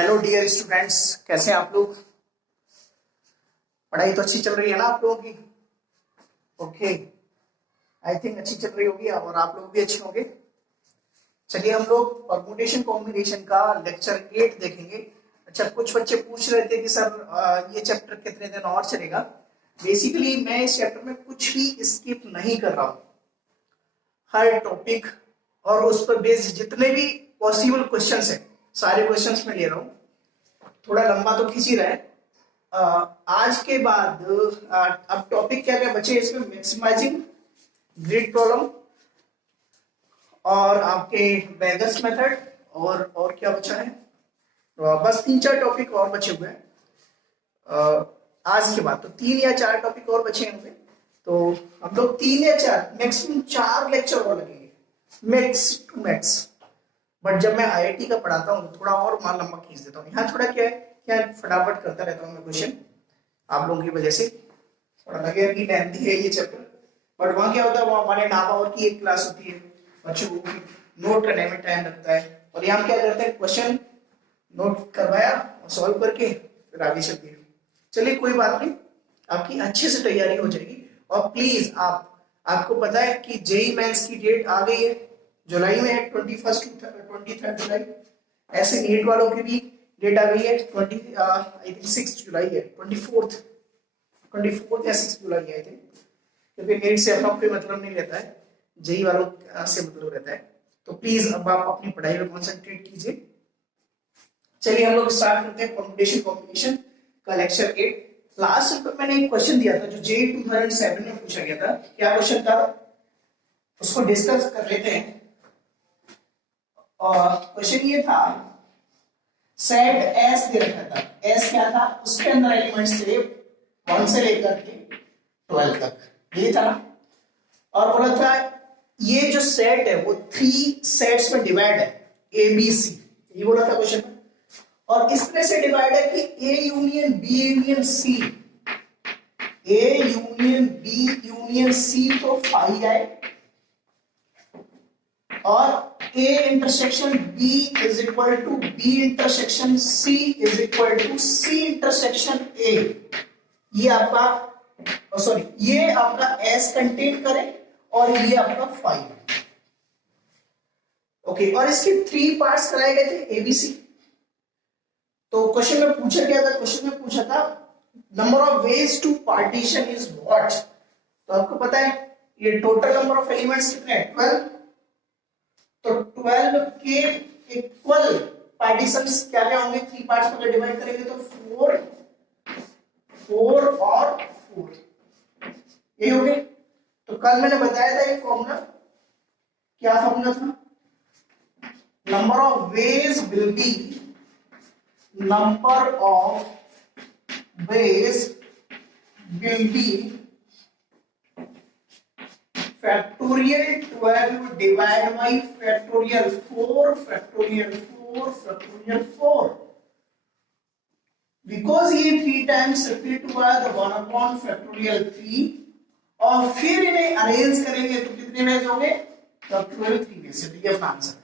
Hello dear students, कैसे हैं आप लोग। पढ़ाई तो अच्छी चल रही है ना आप लोगों की। ओके, आई थिंक अच्छी चल रही होगी और आप लोग भी अच्छे होंगे। चलिए हम लोग परमुटेशन कॉम्बिनेशन का लेक्चर 8 देखेंगे। अच्छा, कुछ बच्चे पूछ रहे थे कि सर ये चैप्टर कितने दिन और चलेगा। बेसिकली मैं इस चैप्टर में कुछ भी स्किप नहीं कर रहा हूँ। हर टॉपिक और उस पर बेस्ड जितने भी पॉसिबल क्वेश्चंस हैं सारे क्वेश्चंस में ले रहा हूँ। थोड़ा लंबा तो खींच ही रहा है। आज के बाद अब टॉपिक क्या क्या बचे इसमें, मैक्सिमाइजिंग ग्रिड प्रॉब्लम और आपके बेगस मेथड और क्या बचा है। बस 3-4 टॉपिक और बचे हुए हैं। आज के बाद तो 3 या 4 टॉपिक और बचे होंगे। तो हम लोग 3 या 4 मैक्सिमम 4 लेक्चर और लगेंगे, मैक्स टू मैक्स। बट जब मैं आईआईटी का पढ़ाता हूँ तो थोड़ा और माल लंबा खींच देता हूँ। यहाँ थोड़ा क्या है, क्या फटाफट करता रहता हूँ मैं क्वेश्चन। आप लोगों की वजह से थोड़ा लगेगा कि लेंथी है ये चैप्टर, बट वहाँ क्या होता है, वहाँ हमारे नाम और की एक क्लास होती है, बच्चों को नोट करने में टाइम लगता है। और यहाँ क्या करते हैं, क्वेश्चन नोट करवाया और सॉल्व करके फिर आगे चलते हैं। चलिए कोई बात नहीं, आपकी अच्छे से तैयारी हो जाएगी। और प्लीज आपको पता है कि जेई मेंस की डेट आ गई है, जुलाई में है, 21 टू 23 जुलाई। ऐसे नीट वालों की भी डेट आ गई है, 20 आई थिंक 6 जुलाई है, 24 या 6 जुलाई आई थिंक। क्योंकि नीट से अपना कोई मतलब नहीं रहता है, जेई वालों से मतलब रहता है। तो प्लीज अब आप अपनी पढ़ाई में कॉन्सेंट्रेट कीजिए। चलिए हम लोग स्टार्ट करते हैं परम्यूटेशन कॉम्बिनेशन का लेक्चर 8। लास्ट में मैंने एक क्वेश्चन दिया था जो जेई 2007 में पूछा गया था। क्या क्वेश्चन था उसको डिस्कस कर लेते हैं। और क्वेश्चन ये था, सेट एस दे रखा था। एस क्या था, उसके अंदर एलिमेंट्स थे 1 से लेकर के 12 तक, ये था ना। और बोला था ये जो सेट है वो 3 सेट्स में डिवाइड है, ए बी सी, ये बोला था क्वेश्चन में। और इस तरह से डिवाइड है कि A union B union C, A union B union C तो फाई आए, और A intersection B is equal to B intersection C is equal to C intersection A। ये आपका सॉरी, ये आपका S कंटेन करे और ये आपका फाइव। ओके, और इसके 3 पार्ट्स कराए गए थे ABC। तो क्वेश्चन में पूछा गया था, क्वेश्चन में पूछा था number of ways to partition is what. तो आपको पता है ये टोटल नंबर ऑफ एलिमेंट्स कितने हैं, 12। तो 12 के इक्वल पार्टीशंस क्या क्या होंगे, 3 पार्ट्स में डिवाइड करेंगे तो 4 4 और 4, ये हो गए। तो कल मैंने बताया था एक फॉर्मूला, क्या फॉर्मूला था, number of veg will be number of veg will be factorial 12 divided by factorial 4 factorial 4 factorial 4, because ये 3 times repeat हुआ है तो 1 upon factorial 3, और फिर इन्हें अरेंज करेंगे तो कितने वेज होंगे, factorial 3 वेज। तो ये अपना आंसर है।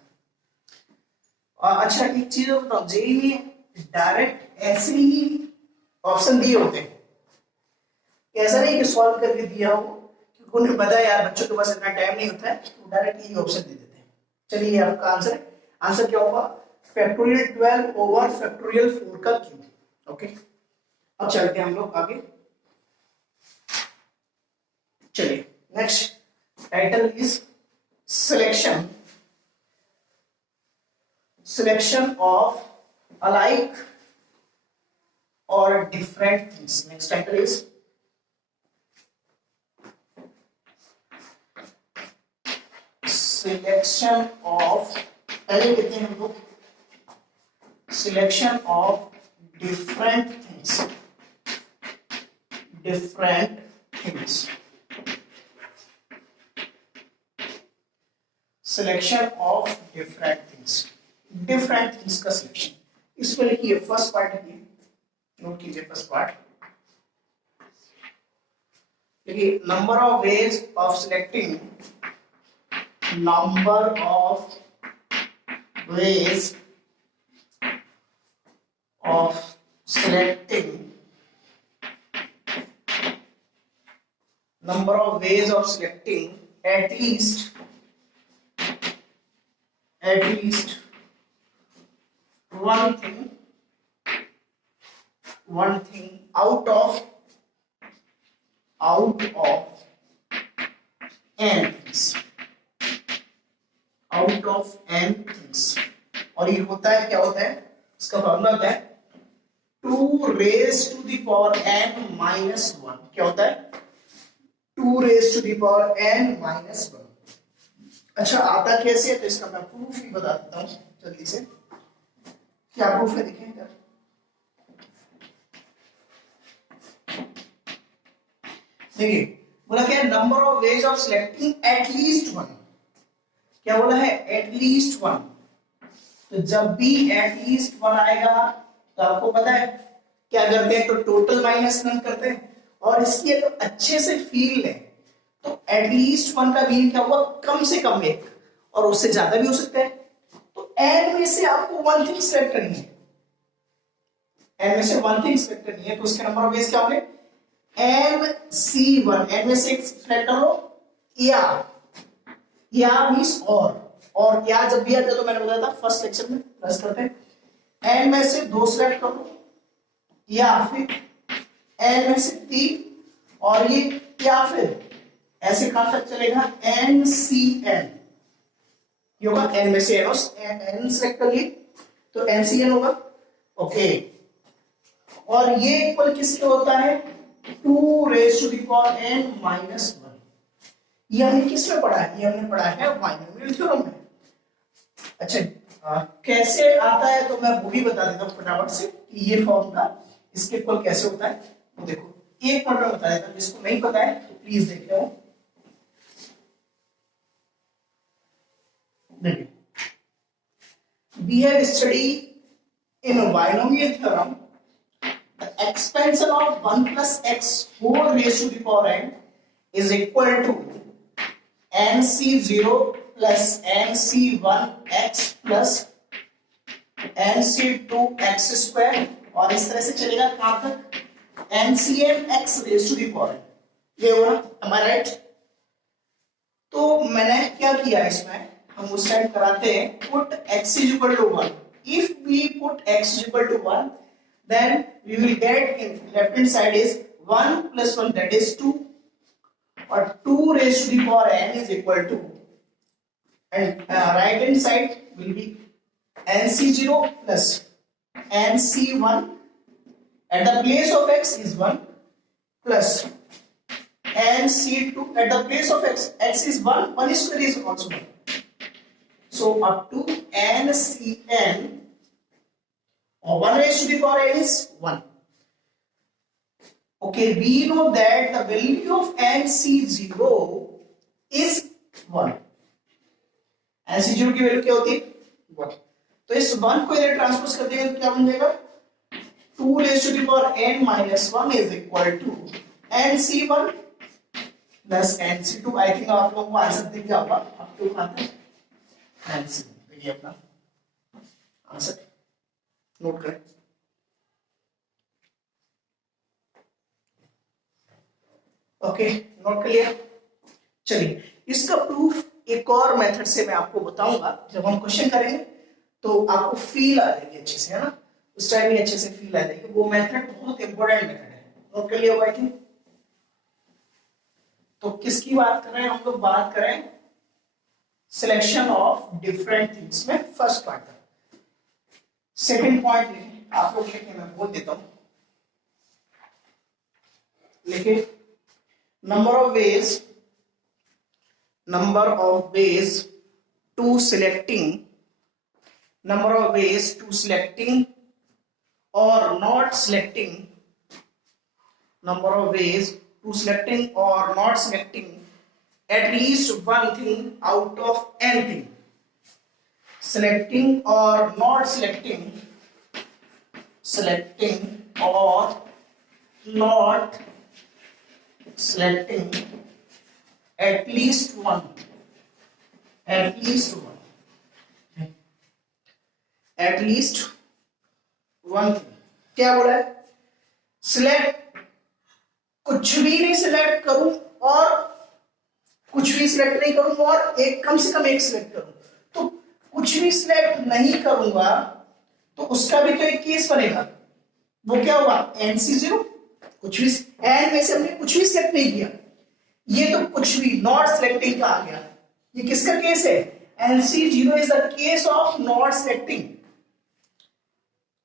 और अच्छा एक चीज और बताओ, जेई में डायरेक्ट ऐसे ही ऑप्शन दिए होते हैं, ऐसा नहीं कि सॉल्व करके दिया हो, उन्हें पता है यार बच्चों के पास इतना टाइम नहीं होता है, तो डायरेक्ट यही ऑप्शन दे देते हैं। चलिए ये आपका आंसर है। आंसर क्या होगा, फैक्टोरियल 12 ओवर फैक्टोरियल 4 का क्यूब। ओके, अब चलते हैं हम लोग आगे। चलिए next title is selection of alike और different things. Next title is selection of, पहले कहते हैं हम लोग selection of different things, selection of different things का सिलेक्शन। इसमें लिखिए फर्स्ट पार्ट है, नोट कीजिए फर्स्ट पार्ट, देखिए number of ways of selecting, number of ways selecting number of ways of selecting at least one thing out of n things, और ये होता है, क्या होता है, इसका फॉर्मूला होता है 2 raised to the power n minus 1. क्या होता है 2 raised to the power n minus 1. अच्छा, आता कैसे है, तो इसका मैं प्रूफ ही बता देता हूं जल्दी से. क्या प्रूफ है, देखें इधर. देखिए, बोला क्या, number of ways of selecting at least one. क्या बोला है, एट लीस्ट वन. तो जब भी एट लीस्ट वन आएगा तो आपको पता है क्या करते हैं, तो टोटल माइनस वन करते हैं. और इसकी अगर तो अच्छे से फील लें तो एट लीस्ट वन का मीनिंग क्या हुआ, कम से कम एक, और उससे ज्यादा भी हो सकता है. तो एन में से आपको वन थिंग सिलेक्ट करनी है, एन में से वन थिंग सिलेक्ट करनी है. तो उसके नंबर ऑफ वेज क्या होंगे, MC1. एन में से एक सिलेक्ट करो, या मींस और या जब भी आता है तो मैंने बताया था फर्स्ट लेक्चर में प्लस करते हैं. एन में से 2 सिलेक्ट करो, या फिर एन में से 3, और ये या फिर ऐसे कहां तक चलेगा, NCN. ये होगा एन में से एन सिलेक्ट कर लिए तो NCN होगा. ओके, और ये इक्वल किसके होता है, 2 raised to the power n minus 1. ये हमने किस में पढ़ा है, ये हमने पढ़ा है बाइनोमियल थ्योरम में. अच्छा, कैसे आता है तो मैं वो भी बता देता हूँ फटाफट से कि ये फॉर्मूला इसके इक्वल कैसे होता है. तो देखो, एक मिनट में बता देता हूँ, जिसको नहीं पता है तो प्लीज देख लो. देखिए, we have studied in a binomial theorem the expansion of 1 plus x whole raised to the power n is equal to nc0 plus nc1x plus nc2x square, और इस तरह से चलेगा कहां तक, ncnx raised to the power n. ये हुआ, am I right? तो मैंने क्या किया, इसमें हम उस टाइम कराते हैं put x is equal to 1. If we put x is equal to 1, then we will get in left hand side is 1 plus 1, that is 2, or 2 raised to the power n is equal to, and right hand side will be nc0 plus nc1, at the place of x is 1, plus nc2, at the place of x is 1, 1 square is also 1. So up to ncn, or 1 raised to the power n is 1. Okay, we know that the value of nc0 is 1. nc0 की value क्या होती है, 1. तो इस 1 को इधर transpose कर देंगे तो क्या बन जाएगा, 2 raised to the power n minus 1 is equal to nc1 plus nc2. I think आप लोगों को आंसर दिख गया होगा अप टू कहां तक, nc. देखिए अपना आंसर नोट करें. ओके, नोट कर लिया. चलिए, इसका प्रूफ एक और मेथड से मैं आपको बताऊंगा. जब हम क्वेश्चन करेंगे तो आपको फील आ जाएगी अच्छे से, है ना, उस टाइम भी अच्छे से फील आ जाएगी. वो मेथड बहुत इंपॉर्टेंट मेथड है. नोट कर लिया होगा आई थिंक. तो किसकी बात कर रहे हैं हम लोग, बात करें सिलेक्शन ऑफ डिफरेंट थिंग्स में फर्स्ट पार्ट है. सेकंड पॉइंट लिखें आप लोग, लिखें मैं बोल देता हूं. लिखिए, number of ways to selecting or not selecting, number of ways to selecting or not selecting at least one thing out of n thing. Selecting or not selecting, selecting or not selecting at least one, at least one thing क्या बोला है? Select, कुछ भी नहीं select करूं और कुछ भी सिलेक्ट नहीं करूं और एक कम से कम एक सिलेक्ट करूं। तो कुछ भी सिलेक्ट नहीं करूंगा तो उसका भी तो एक केस बनेगा, वो क्या हुआ? NC0। कुछ भी एन में से हमने कुछ भी सिलेक्ट नहीं किया, ये तो कुछ भी नॉट सिलेक्टिंग का आ गया। ये किसका केस है? NC0 is the case of not selecting.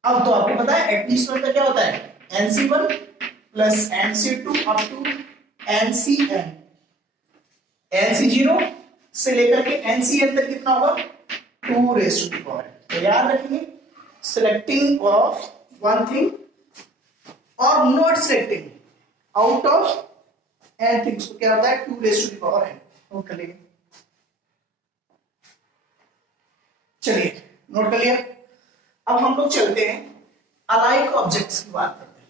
अब तो आपको पता है एटलीस्ट वन का क्या होता है? NC1 plus NC2 up to NCN। NC0 से लेकर के NCN तक कितना होगा? 2 रेज़ टू द पावर। तो याद रखिए, सिलेक्टिंग ऑफ वन थिंग और not selecting out of n things को क्या होता है? 2 raise to the power n। Note कर लीजिए, चलिए नोट कर लिया। अब हम लोग चलते हैं अलाइक ऑब्जेक्ट्स की बात करते हैं।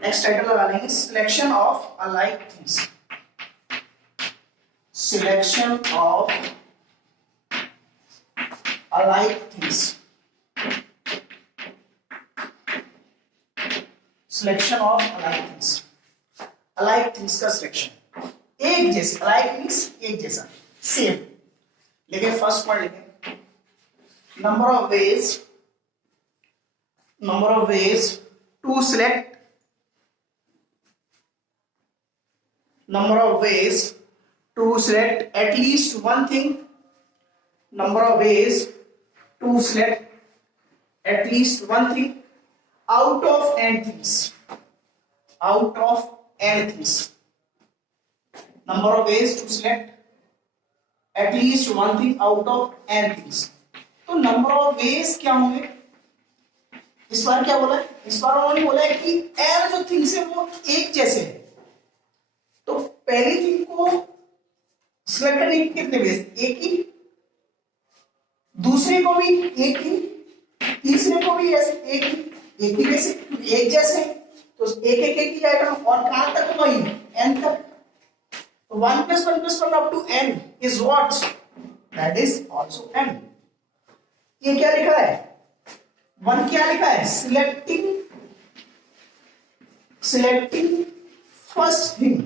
नेक्स्ट टाइटल लगा लेंगे selection of alike things. Selection of alike things. Selection of alike things. Alike things का सिलेक्शन, एक जैसे, अलाइक मींस एक जैसा, सेम। लेकिन फर्स्ट पॉइंट लिखें, number of ways to select, number of ways to select at least one thing, number of ways to select at least one thing out of n things, out of n things, number of ways to select at least one thing out of n things। तो number of veg क्या होंगे? इस बार क्या बोला है? इस बार उन्होंने बोला है कि एन जो थिंग्स है वो एक जैसे है। तो पहली थिंग को सिलेक्ट करने के कितने वेज? एक ही, दूसरे को भी एक ही, तीसरे को भी ऐसे एक ही वैसे, एक जैसे, तो एक ही जाएगा। और कहां तक? वही एन तक। तो 1 + 1 + 1 up to n is what? That is also n। ये क्या लिखा है? 1 क्या लिखा है? Selecting first thing.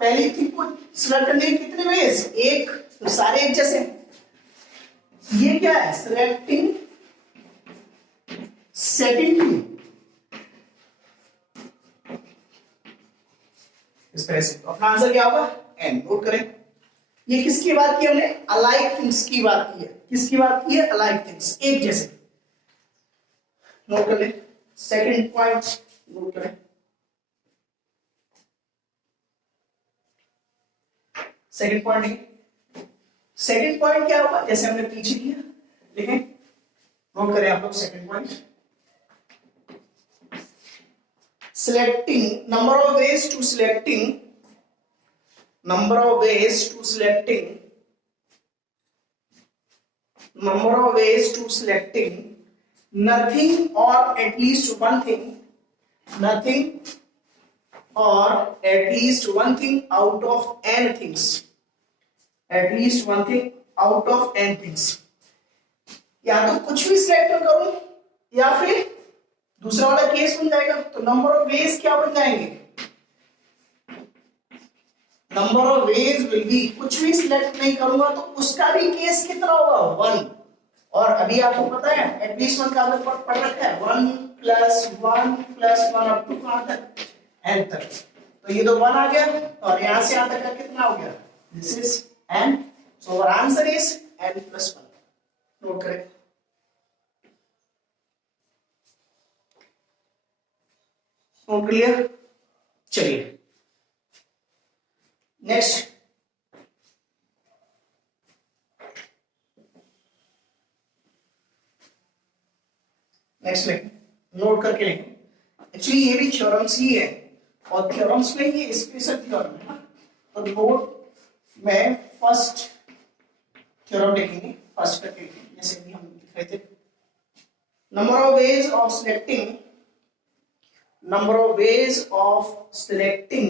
पहली थिंग को सिलेक्ट करने के कितने वेज? एक, तो सारे एक जैसे। ये क्या है? Selecting second thing. इस तरह से अपना आंसर क्या होगा? n। नोट करें, ये किसकी बात की हमने? अलाइक थिंग्स की बात की है। किसकी बात की है? अलाइक थिंग्स, एक जैसे। नोट कर ले। सेकंड पॉइंट नोट करें, सेकंड पॉइंट क्या होगा? जैसे हमने पीछे किया, लिखें, नोट करें आप लोग। Second point, selecting, number of ways to selecting, number of ways to selecting, number of ways to selecting nothing or at least one thing, nothing or at least one thing out of n things, at least one thing out of n things। या तो कुछ भी select करूं या फिर दूसरा वाला case बन जाएगा। तो नंबर ऑफ वेज क्या बन जाएंगे? Number of veg will be, कुछ भी सिलेक्ट नहीं करूंगा तो उसका भी केस कितना होगा? 1। और अभी आपको पता है एटलीस्ट वन का पढ़ रखा है, 1 + 1 + 1 अप टू कहां तक? n तक। तो ये तो 1 आ गया और यहां से यहां तक का कितना हो गया? This is n। So our answer is n + 1। Note करें। Note clear? चलिए नेक्स्ट, नोट करके लिखें। एक्चुअली ये भी थ्योरम्स ही है और थ्योरम्स में ये स्पेशल थ्योरम है ना। तो नोट में फर्स्ट थ्योरम लिखेंगे, फर्स्ट करके लिखेंगे जैसे कि हम लिख रहे थे। Number of ways of selecting, number of ways of selecting,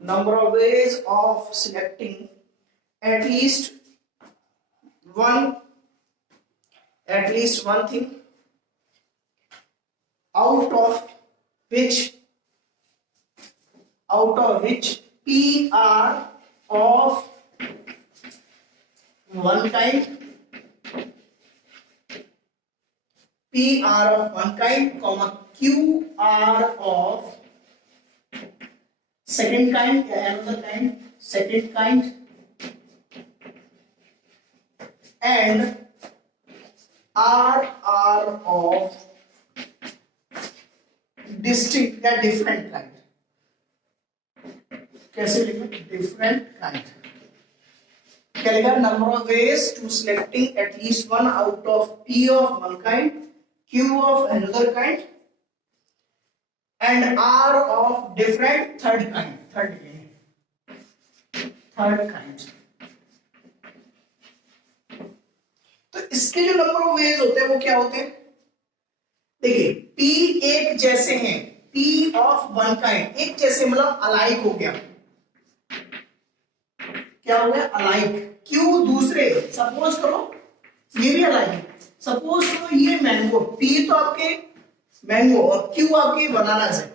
number of ways of selecting at least at least one thing out of which P are of one kind, P are of one kind, comma Q are of second kind, another kind, second kind, and R are of distinct या different kind. कैसे लिखें? Different kind. क्या लिखा? Number of ways to selecting at least one out of P of one kind, Q of another kind, and R of different third kind. Third kind. तो इसके जो number of veg होते हैं वो क्या होते हैं? देखिए, P एक जैसे हैं, P ऑफ वन काइंड, एक जैसे मतलब अलाइक हो गया. क्या हो गया? अलाइक. Q दूसरे, सपोज करो ये भी अलाइक है. सपोज करो ये मैंगो, P तो आपके मैंगो और Q आपके बनानास है.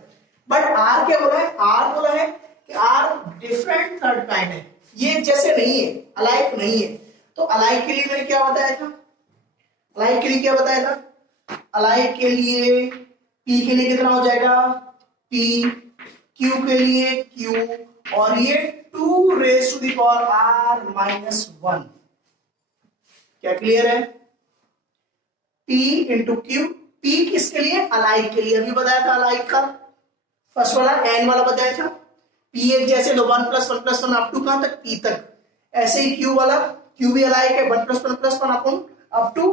बट R क्या बोला है? R बोला है कि R डिफरेंट थर्ड काइंड है. ये जैसे नहीं है, अलाइक नहीं है. तो अलाइक के लिए मैंने क्या बताया था? अलाइक के लिए क्या बताया था? अलाइक के लिए P के लिए कितना हो जाएगा? P, Q के लिए Q, और ये 2 raised to the power R minus 1. क्या क्लियर है? P into Q. P किसके लिए? अलाइक के लिए. अभी बताया था अलाइक का फर्स्ट वाला n वाला बताया था. P एक जैसे दो 1 + 1 + 1 अप टू कहां तक? P तक. ऐसे ही Q वाला, Q भी अलाइक है 1 + 1 + 1 अपन अप टू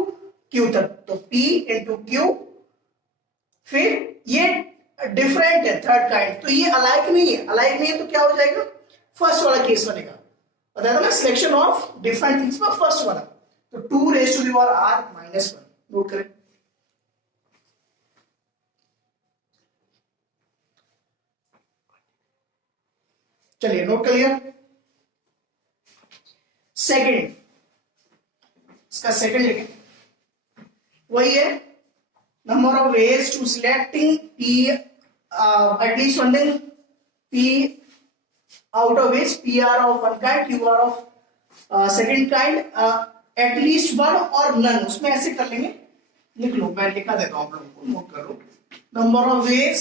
Q तक. तो P इंटू Q. फिर ये डिफरेंट है थर्ड काइंड, तो ये अलाइक नहीं है. अलाइक नहीं है तो क्या हो जाएगा? फर्स्ट वाला केस बनेगा. बताया था ना, सिलेक्शन ऑफ डिफरेंट थिंग्स में फर्स्ट वाला. तो 2 raised to the power R minus 1. Note करें. चलिए नोट कर लिया. सेकेंड, इसका सेकेंड लिखें. वही है, number of ways to selecting P at least one thing, P out of which P are of one kind, Q are of second kind, at least one और none. उसमें ऐसे कर लेंगे, लिख लो, मैं लिखा देता हूं आप लोगों को, नोट कर लो. Number of ways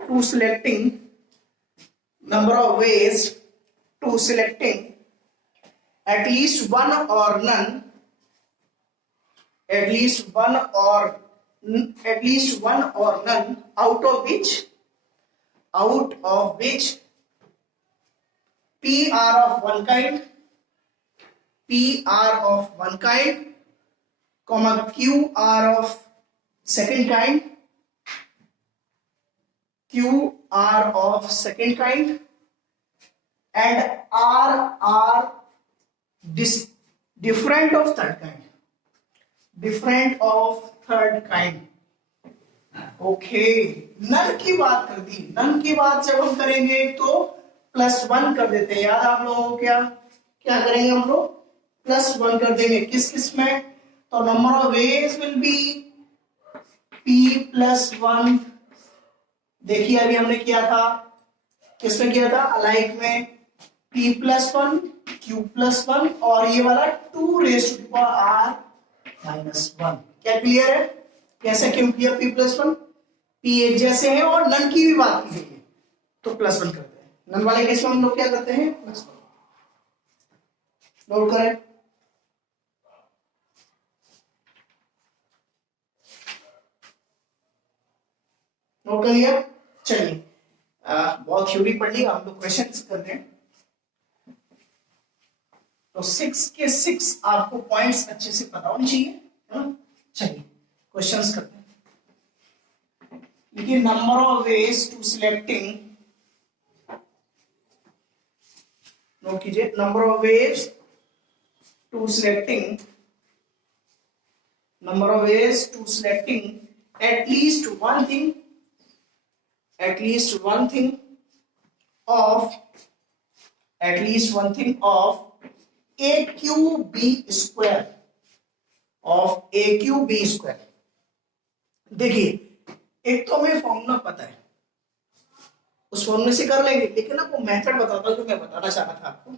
to selecting, number of ways to selecting at least one or none, at least one or none out of which P are of one kind, comma Q are of second kind, and R are different of third kind. Okay, none की बात कर दी. None की बात जब हम करेंगे तो +1 कर देते हैं. याद आप लोगों को? क्या करेंगे हम लोग? +1 कर देंगे. किस में? तो number of veg will be P + 1. देखिए अभी हमने किया था, किसमें किया था? अलाइक में. P + 1, Q + 1, और ये वाला 2 raised to the power R minus 1. क्या क्लियर है? कैसे क्यों किया P + 1? P एक जैसे हैं और नन की भी बात की गई है तो +1 करते हैं. नन वाले केस में हम लोग क्या करते हैं? +1. नोट करें. नोट कर लिया. चलिए, बहुत थ्योरी पढ़ ली, हम लोग क्वेश्चंस करते हैं. तो 6 के 6 आपको पॉइंट्स अच्छे से पता होने चाहिए. चलिए क्वेश्चंस करते हैं. देखिए, number of ways to selecting, note कीजिए, number of ways to selecting at least one thing of a cube b square of A cube B square. देखिए एक तो हमें फॉर्मूला पता है, उस फॉर्मूले से कर लेंगे, लेकिन ना वो मेथड बताता हूं जो मैं बताना चाह रहा था आपको।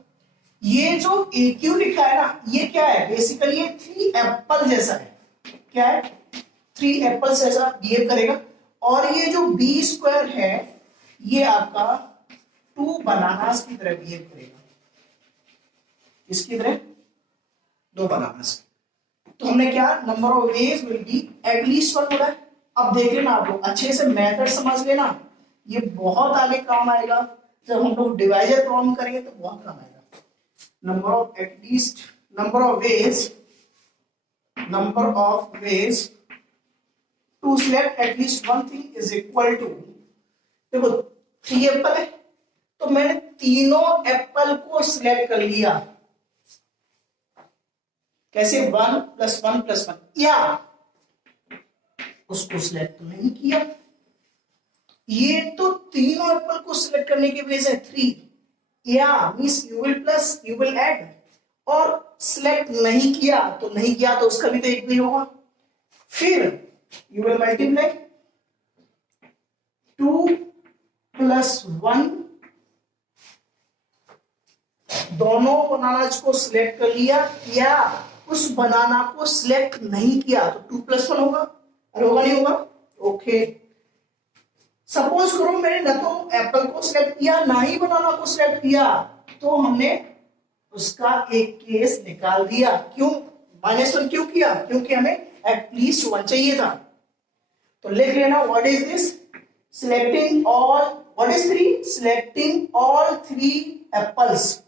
ये जो ए क्यू लिखा है ना, ये क्या है, बेसिकली ये 3 एप्पल जैसा है। क्या है, 3 एप्पल जैसा बिहेव करेगा। और ये जो बी स्क्वायर है ये आपका 2 बनानास की तरह बिहेव करेगा। इसकी तरह 2 बनानास। तो हमने क्या, number of veg will be at least 1 बोला है। अब देख लेना आप लोग अच्छे से मेथड समझ लेना, ये बहुत आगे काम आएगा। जब हम लोग डिवाइजर प्रॉब्लम करेंगे तो बहुत काम आएगा। Number of at least, number of ways to select at least one thing is equal to, देखो 3 एप्पल है तो मैंने तीनों एप्पल को सिलेक्ट कर लिया। कैसे, 1 + 1 + 1, या उसको सिलेक्ट तो नहीं किया। ये तो तीनों एप्पल को सिलेक्ट करने की वजह है 3, या means you will plus you will add, और सिलेक्ट नहीं किया तो उसका भी तो एक भी होगा। फिर यू विल मल्टीप्लाई 2 + 1, दोनों बनानास को सिलेक्ट कर लिया, या उस बनाना को सिलेक्ट नहीं किया तो 2 + 1 होगा, और होगा नहीं होगा, ओके। सपोज करो मैंने न तो एप्पल को सिलेक्ट किया ना ही बनाना को सिलेक्ट किया, तो हमने उसका एक केस निकाल दिया। क्यों, -1 क्यों किया, क्योंकि हमें एटलीस्ट 1 चाहिए था। तो लिख लेना, what is this, selecting all, what is 3, selecting all 3 apples.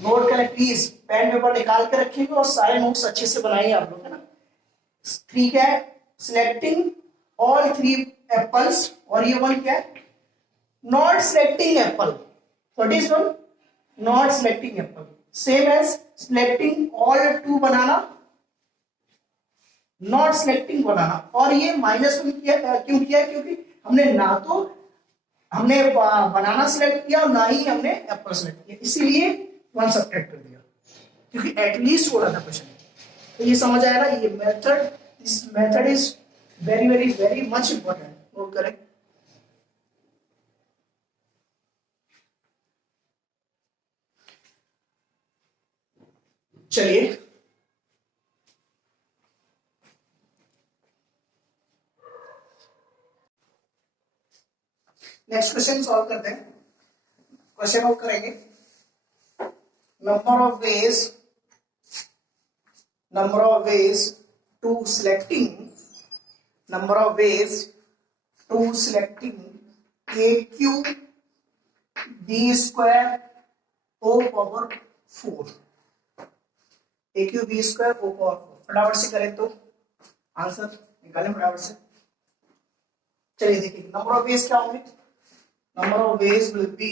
Note करें प्लीज, पेन पेपर निकाल के रखिएगा और सारे नोट्स अच्छे से बनाइए आप लोग, है ना। ठीक है, सिलेक्टिंग ऑल 3 एप्पल्स, और ये 1 क्या है, not selecting apple. What is 1, not selecting apple, same as selecting all 2 banana, not selecting banana. और ये -1 किया, क्यों किया, क्योंकि हमने ना तो हमने बनाना सिलेक्ट किया ना ही हमने एप्पल सिलेक्ट किया, इसीलिए 1 सब्ट्रैक्ट कर दिया, क्योंकि एटलीस्ट हो रहा था क्वेश्चन। तो ये समझ आया ना, ये method, this method is very very very much important, note करें। चलिए नेक्स्ट क्वेश्चन सॉल्व करते हैं। क्वेश्चन नोट करेंगे, number of ways to selecting a cube b square o power 4, a cube b square o power 4। फटाफट से करें तो answer निकालें फटाफट से। चलिए देखिए, नंबर ऑफ वेज क्या होंगे, number of veg will be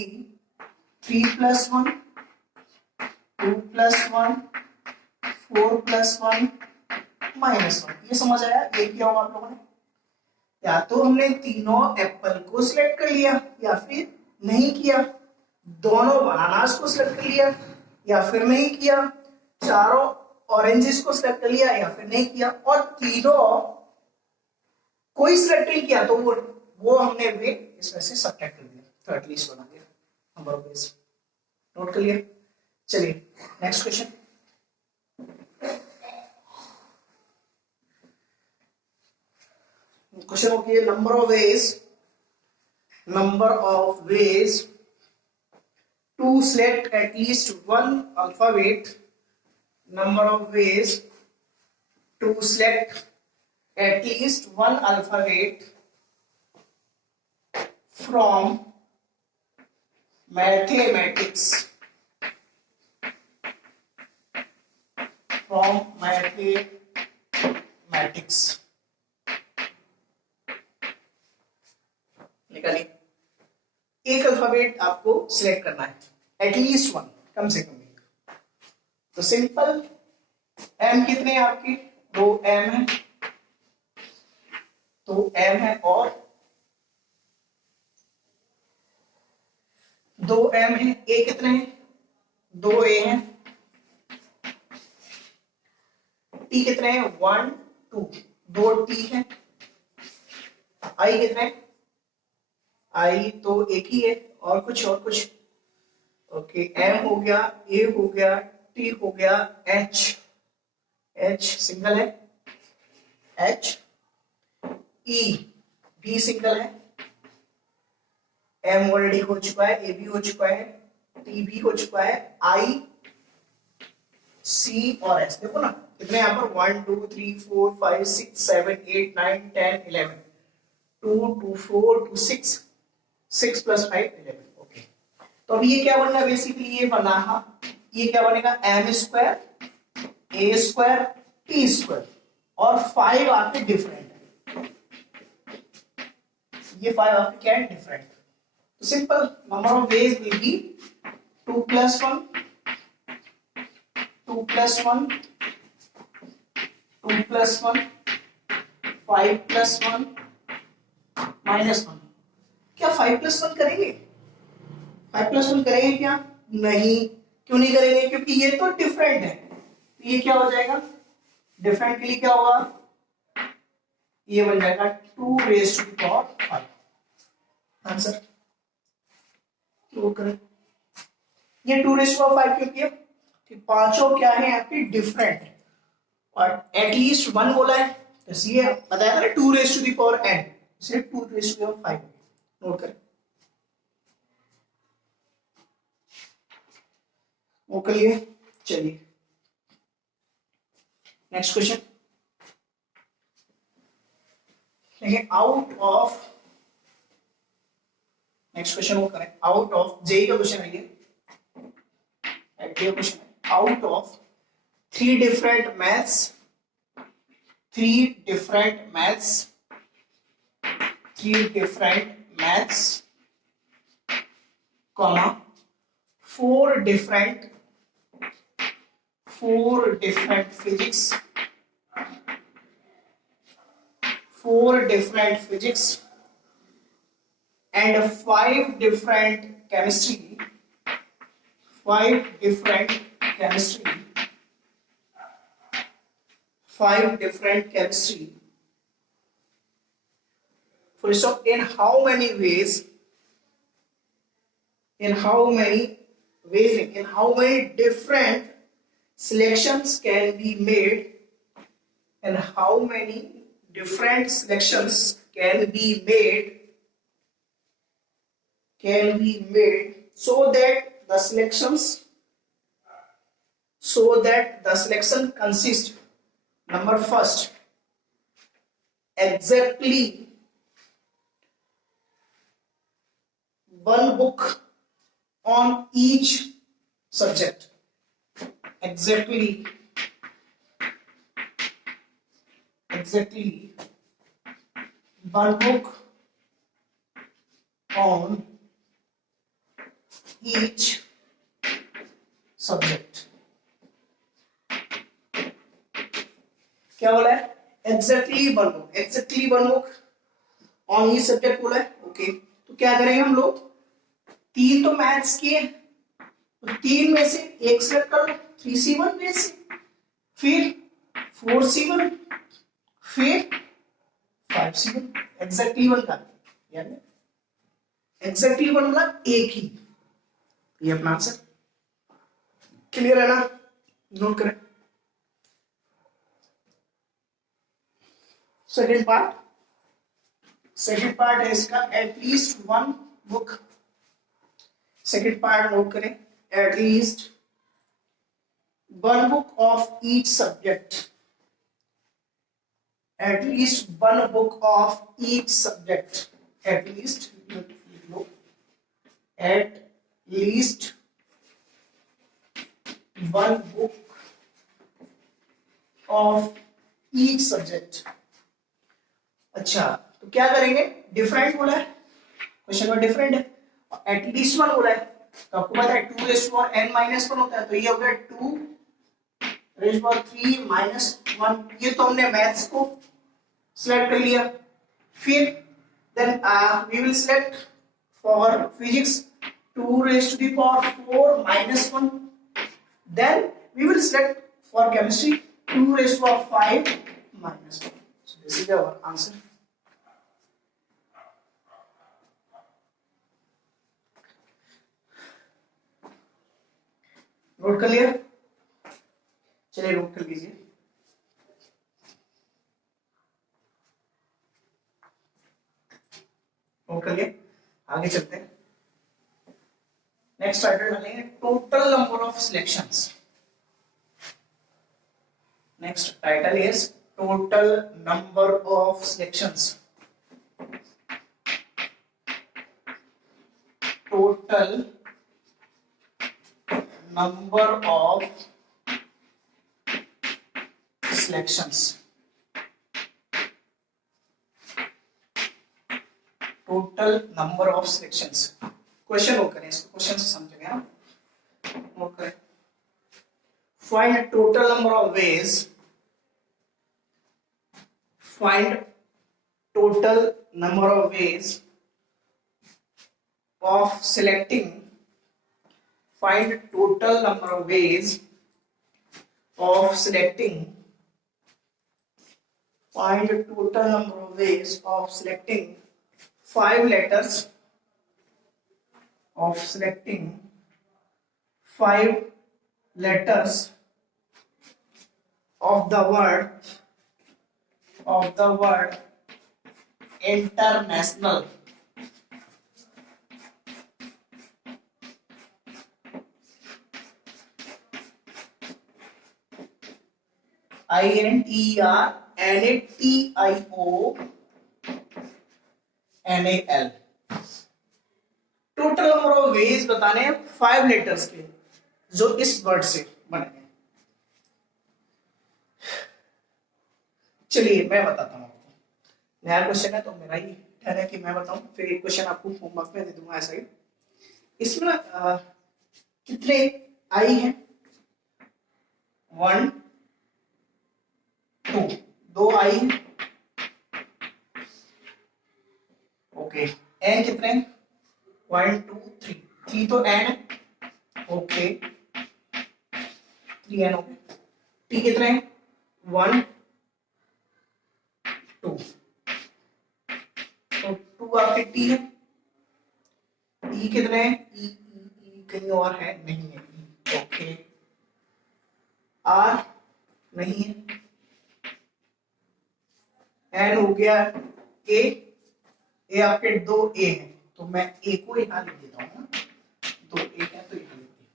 3 + 1, 2 + 1, 4 + 1, -1। ये समझ आया, ये क्या होगा आप लोगों ने, या तो हमने तीनों एप्पल को सिलेक्ट कर लिया या फिर नहीं किया, दोनों बनानास को सिलेक्ट कर लिया या फिर नहीं किया, चारों ऑरेंजेस को सिलेक्ट कर लिया या फिर नहीं किया, और तीनों कोई सिलेक्ट नहीं किया तो वो हमने वे इसमें से सब्ट्रैक्ट कर दिया, तो एटलीस्ट बना दिया नंबर ऑफ वेज। नोट कर लिया। चलिए नेक्स्ट क्वेश्चन, क्वेश्चन होगी number of ways to select at least one alphabet, number of ways to select at least one alphabet from mathematics, निकालिए। एक अल्फाबेट आपको सिलेक्ट करना है, एटलीस्ट 1, कम से कम एक। तो सिंपल, एम कितने हैं आपके, 2 एम है, 2 एम है, और 2 एम है, ए कितने हैं, 2 ए हैं, टी कितने हैं 1 2, 2 टी है। आई कितने, आई तो एक ही है, और कुछ ओके, एम हो गया, ए हो गया, टी हो गया, एच, एच सिंगल है, एच, ई भी सिंगल है, एम ऑलरेडी हो चुका है, ए भी हो चुका है, टी भी हो चुका है, आई, सी और एच। देखो ना कितने यहाँ पर 1 2 3 4 5 6 7 8 9 10 11, 2 2 4 2 6, 6 + 5 11। ओके, तो अब ये क्या बनना, बेसिकली ये बना, ये क्या बनेगा m square a square t square, और 5 आपके डिफरेंट है, ये 5 आपके क्या है डिफरेंट। तो simple number of veg will be 2 + 1, 2 + 1, 2 + 1, 5 + 1, -1। क्या 5 + 1 करेंगे, 5 + 1 करेंगे क्या, नहीं, क्यों नहीं करेंगे, क्योंकि ये तो डिफरेंट है, तो ये क्या हो जाएगा, डिफरेंट के लिए क्या होगा, ये बन जाएगा 2⁵5 आंसर। तो करें ये 2⁵5 क्यों किया, कि पांचों क्या है आपके डिफरेंट, और एटलीस्ट 1 बोला है, तो इसलिए बताया था ना 2⁵n, इसलिए 2⁵5 नोट करें। ओके लिए चलिए नेक्स्ट क्वेश्चन देखिए, आउट ऑफ, नेक्स्ट क्वेश्चन वो करें, आउट ऑफ, जेई का क्वेश्चन है ये, क्वेश्चन है, out of 3 different maths, 3 different maths, 3 different maths, comma 4 different physics, 4 different physics and 5 different chemistry, 5 different chemistry, 5 different chemistry, full stop, in how many ways, in how many ways, in how many different selections can be made, and how many different selections can be made so that the selection consists, number first, exactly 1 book on each subject, exactly 1 book on each subject। क्या बोला है, exactly 1 book, exactly 1 book on each subject बोला है। Okay, तो क्या करेंगे हम लोग, 3 तो मैथ्स किए, तो 3 में से एक सेलेक्ट कर लो, 3C1 में से, फिर 4C1, फिर 5C1, exactly 1 का, यानी exactly 1 मतलब एक ही, ये अपना आंसर। क्लियर है ना, नोट करें। सेकेंड पार्ट है इसका, at least 1 book, second part note करें, at least 1 book of each subject, at least 1 book of each subject, at least 1 book of each subject। अच्छा, तो क्या करेंगे, डिफरेंट बोला है, क्वेश्चन में डिफरेंट है, एटलीस्ट 1 बोला है, तो आपको पता है 2⁻n-1 होता है, तो ये हो गया 2⁻3 - 1, ये तो हमने मैथ्स को सिलेक्ट कर लिया। फिर then we will select for physics 2⁻4 - 1, then we will select for chemistry 2 raised to power 5 minus 1. So this is our answer. Note कर लिया? चलिए नोट कर लीजिए। नोट कर लिए? आगे चलते हैं। नेक्स्ट टाइटल डालेंगे total number of selections. Next title is total number of selections. Total number of selections. Total number of selections. Question note करें, इसको क्वेश्चन से समझेंगे ना, नोट करें। Find total number of ways. Find total number of ways of selecting. Find total number of ways of selecting. Find total number of ways of selecting 5 letters. Of selecting 5 letters of the word international. INTERNATIONAL। Total number of veg बताने हैं 5 letters के जो इस word से बने। चलिए मैं बताता हूं आपको, नया क्वेश्चन है तो मेरा ही डर है कि मैं बताऊं, फिर एक क्वेश्चन आपको होमवर्क में दे दूंगा ऐसा ही। इसमें कितने आई हैं? 1 2, 2 आई हैं। ओके, एन कितने? 1 2 3, 3 तो एन है। ओके, 3 एन हो गए। टी कितने हैं? 1 2, तो 2 आपके टी है। ई कितने हैं? ई कहीं और है? नहीं है। ओके, आर नहीं है। एन हो गया। ए आपके 2 ए हैं, तो मैं ए को यहां लिख देता हूं ना, 2 ए है तो यहां लिख दिया,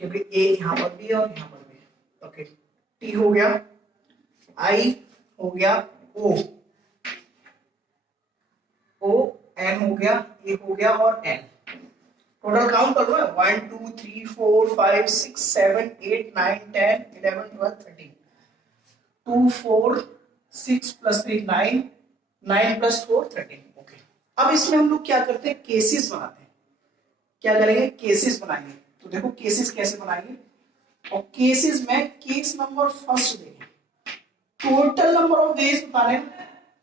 क्योंकि ए यहां पर भी है और यहां पर भी है। ओके, टी हो गया, आई हो गया, ओ एन हो गया, ए हो गया और एन। टोटल काउंट कर लो, 1 2 3 4 5 6 7 8 9 10 11 12 13, 2 4 6 + 3 9, 9 + 4 13। ओके, अब इसमें हम लोग क्या करते हैं? केसेस बनाते हैं। क्या करेंगे? केसेस बनाएंगे। तो देखो केसेस कैसे बनाएंगे, और केसेस में केस नंबर फर्स्ट देंगे। टोटल नंबर ऑफ वेज बताने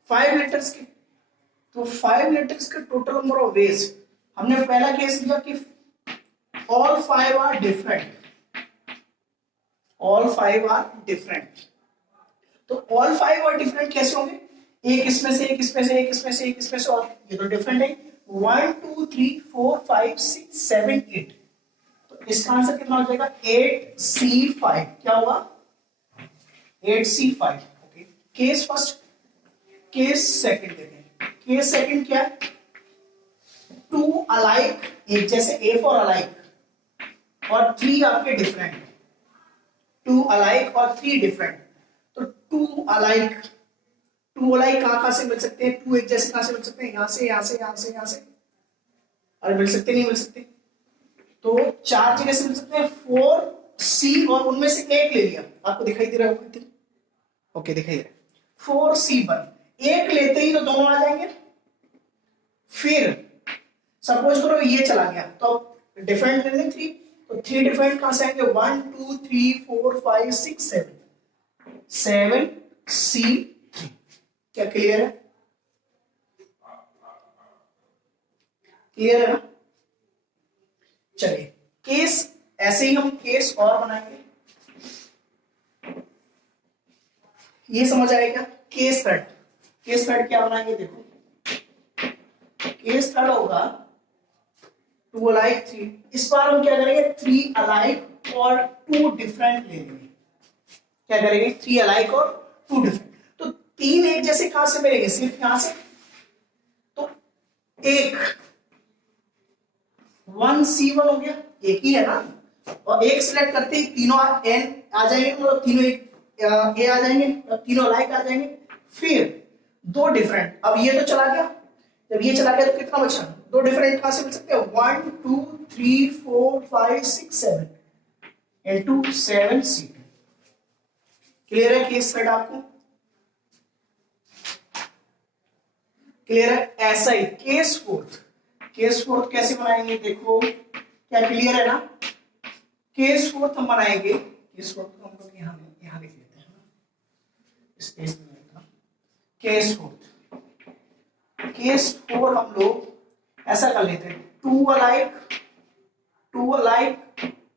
5 लेटर्स के, तो 5 लेटर्स के टोटल नंबर ऑफ वेज। हमने पहला केस लिया कि all 5 are different। all 5 are different, तो all 5 are different कैसे होंगे? एक इसमें से, एक इसमें से, एक इसमें से, एक इसमें से, और ये तो डिफरेंट है। 1 2 3 4 5 6 7 8, तो इसका आंसर कितना हो जाएगा? 8C5। क्या होगा? 8C5। Okay, case first. Case second देखें। केस सेकंड क्या है? 2 अलाइक, एक जैसे, A फॉर अलाइक, और 3 आपके डिफरेंट। 2 अलाइक और 3 डिफरेंट, तो 2 अलाइक कहां से मिल सकते हैं? 2 एक जैसे कहां से मिल सकते हैं? यहां से, यहां से, यहां से, यहां से। अरे मिल सकते नहीं मिल सकते, तो 4 जगह से मिल सकते हैं। 4C, और उनमें से एक ले लिया, आपको दिखाई दे रहा होगा। ओके, दिखाई दे रहा है। 4C1, एक लेते ही तो दोनों आ जाएंगे। फिर सपोज करो ये चला गया, तो डिफरेंट लेंगे 3, तो 3 डिफरेंट कहां से आएंगे? 1 2 3 4 5 6 7, 7C3। क्या क्लियर है? क्लियर है ना? चलिए, केस ऐसे ही हम केस और बनाएंगे। ये समझ आया क्या? केस थर्ड, केस थर्ड क्या बनाएंगे देखो, केस थर्ड होगा टू अलाइक थ्री, इस बार हम क्या करेंगे, थ्री अलाइक और टू डिफरेंट ले लेंगे। क्या करेंगे, थ्री अलाइक और टू डिफरेंट। तो तीन एक जैसे कहां से मिलेंगे, सिर्फ यहां से, तो एक 1C1 हो गया, एक ही है ना, और एक सिलेक्ट करते ही तीनों एन आ जाएंगे, मतलब तीनों एक ए आ जाएंगे, तीनों अलाइक आ जाएंगे। फिर दो डिफरेंट, अब ये तो चला गया, जब ये चला गया तो कितना बचा, दो डिफरेंट कहां से मिल सकते हैं, 1 2 3 4 5 6 7 into 7C2। क्लियर है केस थर्ड आपको? क्लियर है? ऐसा ही केस फोर्थ, केस फोर्थ कैसे बनाएंगे देखो, क्या क्लियर है ना? केस फोर्थ हम बनाएंगे, केस फोर्थ को हम लोग यहां लिख लेते हैं ना, स्पेस में लिखना, केस फोर्थ, केस फोर हम लोग ऐसा कर लेते हैं, two alike two alike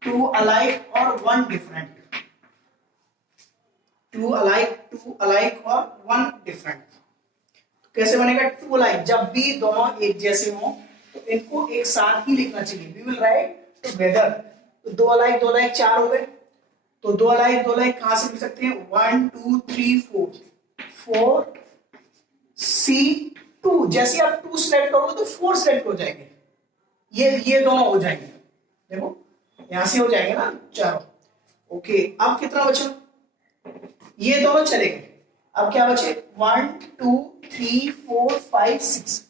two alike और वन डिफरेंट, टू अलाइक और वन डिफरेंट। तो कैसे बनेगा, टू अलाइक, जब भी दोनों एक जैसे हो तो इनको एक साथ ही लिखना चाहिए, वी विल राइट टुगेदर। तो दो अलाइक चार हो गए, तो दो अलाइक कहां से लिख सकते हैं, 1 2 3 4 4C2, जैसे आप 2 सिलेक्ट करोगे तो 4 सिलेक्ट हो जाएंगे, ये दोनों हो जाएंगे, देखो यहां से हो जाएंगे ना चारों। ओके, अब कितना बचा, ये दोनों चले गए, अब क्या बचे, 1 2 3 4 5 6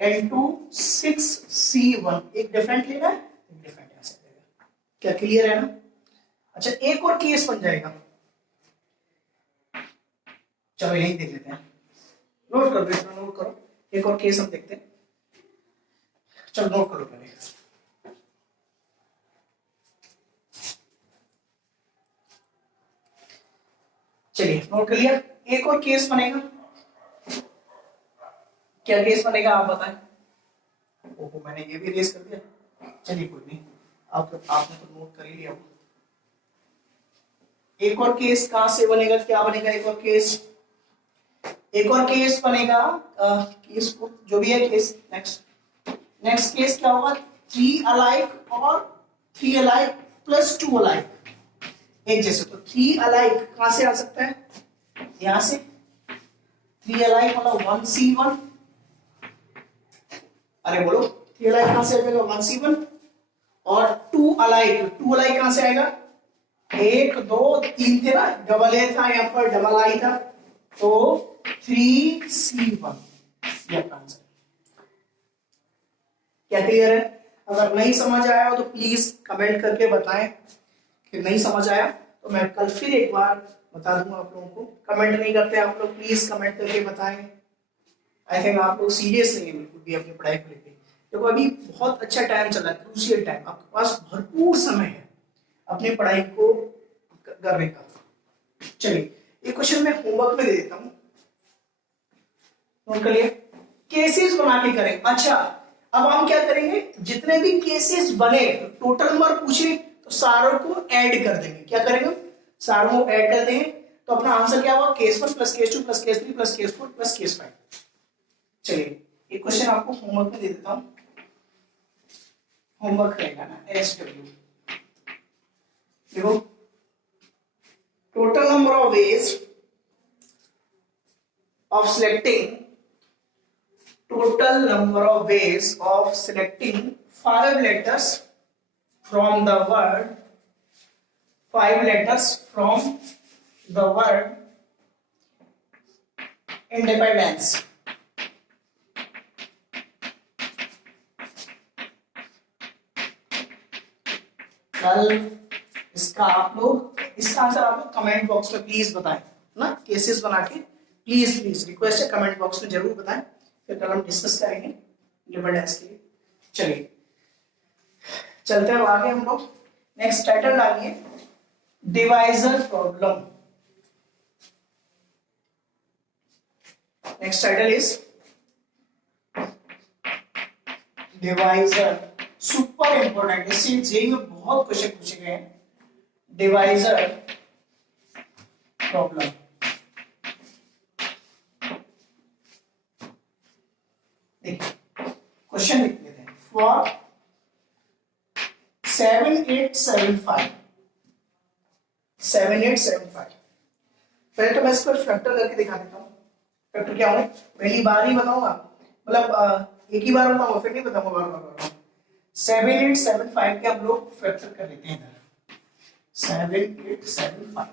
into 6C1, एक डिफरेंट लेना है, एक डिफरेंट यहां से लेगा। क्या क्लियर है ना? अच्छा, एक और केस बन जाएगा, चलो यही देख लेते हैं, नोट करो, इतना नोट करो, एक और केस हम देखते हैं, चलो नोट करो पहले। चलिए नोट कर लिया, एक और केस बनेगा, क्या केस बनेगा आप बताएं? ओहो, मैंने ये भी रेस कर दिया, चलिए कोई नहीं, आपने तो नोट कर ही लिया। एक और केस कहां से बनेगा, क्या बनेगा, एक और केस बनेगा, केस जो भी है केस, नेक्स्ट केस क्या होगा, थ्री अलाइक और three alike plus two alike एक जैसे, तो थ्री अलाइक कहां से आ सकता है, यहां से, थ्री अलाइक मतलब 1C1, अरे बोलो, थ्री अलाइक कहां से आ जाएगा, 1C1, और टू अलाइक कहां से आएगा, एक दो तीन थे ना, डबल ए था यहां पर, डबल आई था, तो 3C1, ये आंसर। क्या क्लियर है? अगर नहीं समझ आया हो तो प्लीज कमेंट करके बताएं कि नहीं समझ आया, तो मैं कल फिर एक बार बता दूंगा आप लोगों को। कमेंट नहीं करते आप लोग, प्लीज कमेंट करके बताएं। आई थिंक आप लोग सीरियस नहीं है बिल्कुल भी अपनी पढ़ाई को लेकर, देखो अभी बहुत अच्छा टाइम चल रहा है, क्रूशियल टाइम, आपके पास भरपूर समय है अपनी पढ़ाई को करने का। चलिए एक क्वेश्चन मैं होमवर्क में दे देता हूं, नोट कर लिया, केसेस बना के करें। अच्छा, अब हम क्या करेंगे, जितने भी केसेस बने, टोटल नंबर पूछे तो सारों को ऐड कर देंगे। क्या करेंगे, सारों को ऐड कर देंगे, तो अपना आंसर क्या होगा, case 1 plus case 2 plus case 3 plus case 4 plus case 5। चलिए एक क्वेश्चन आपको होमवर्क में दे देता हूं, होमवर्क रहेगा ना, SW, देखो, total number of ways of selecting, total number of ways of selecting 5 letters from the word, 5 letters from the word independence। कल इसका आंसर आप लोग कमेंट बॉक्स में प्लीज बताएं ना, केसेस बना के प्लीज रिक्वेस्ट है, कमेंट बॉक्स में जरूर बताएं, फिर कल हम डिस्कस करेंगे इंडिपेंडेंस के लिए। चलिए चलते हैं आगे हम लोग, नेक्स्ट टाइटल डालिए, divisor problem. Next title is divisor, super important, इससे जेईई में बहुत क्वेश्चन पूछे गए हैं, डिवाइजर प्रॉब्लम। देखिए क्वेश्चन लिख लेते हैं। फॉर 7875 पहले तो मैं इसको फैक्टर करके दिखा देता हूँ। फैक्टर क्या होगा, पहली बार ही बताऊंगा, मतलब एक ही बार बताऊंगा, फिर नहीं बताऊंगा बार बार। 7875 के हम लोग फैक्टर कर लेते हैं इधर। 7875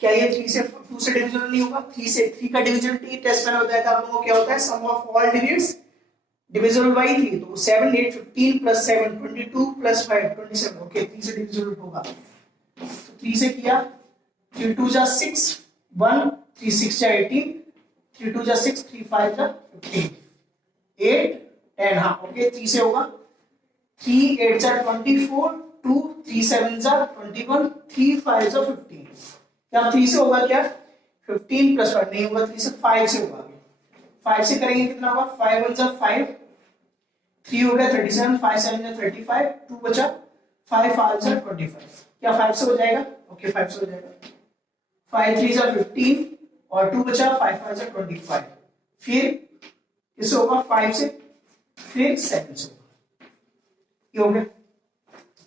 क्या ये 3 से 2 से डिविजिबल नहीं होगा? 3 से 3 का डिविजिबिलिटी टेस्ट में बताया था आप लोगों को, क्या होता है? Sum of all digits divisible by 3। तो 7 8 15 प्लस 7 22 प्लस 5 27। ओके, 3 से डिविजिबल होगा। तो 3 से किया, 3 2 जा 6 1 3 6 जा 18 3 2 जा 6 3 5 जा 15 8 10। हाँ ओके, 3 से होगा। 3 8 जा 24 2 3 7 जा 21 3 5 जा 15। क्या 3 से होगा क्या? 15 प्लस 5 नहीं होगा, 3 से 5 से होगा। 5 से करेंगे कितना होगा? 5 1 जा 5 3 हो गया 37 5 7 जा 35 2 बचा 5 5 जा 25। क्या 5 से हो जाएगा? ओके 5 से हो जाएगा। 5 3 जा 15 और 2 बचा 5 5 जा 25। फिर इससे होगा 5 से, फिर 7 से होगा। ये हो गया।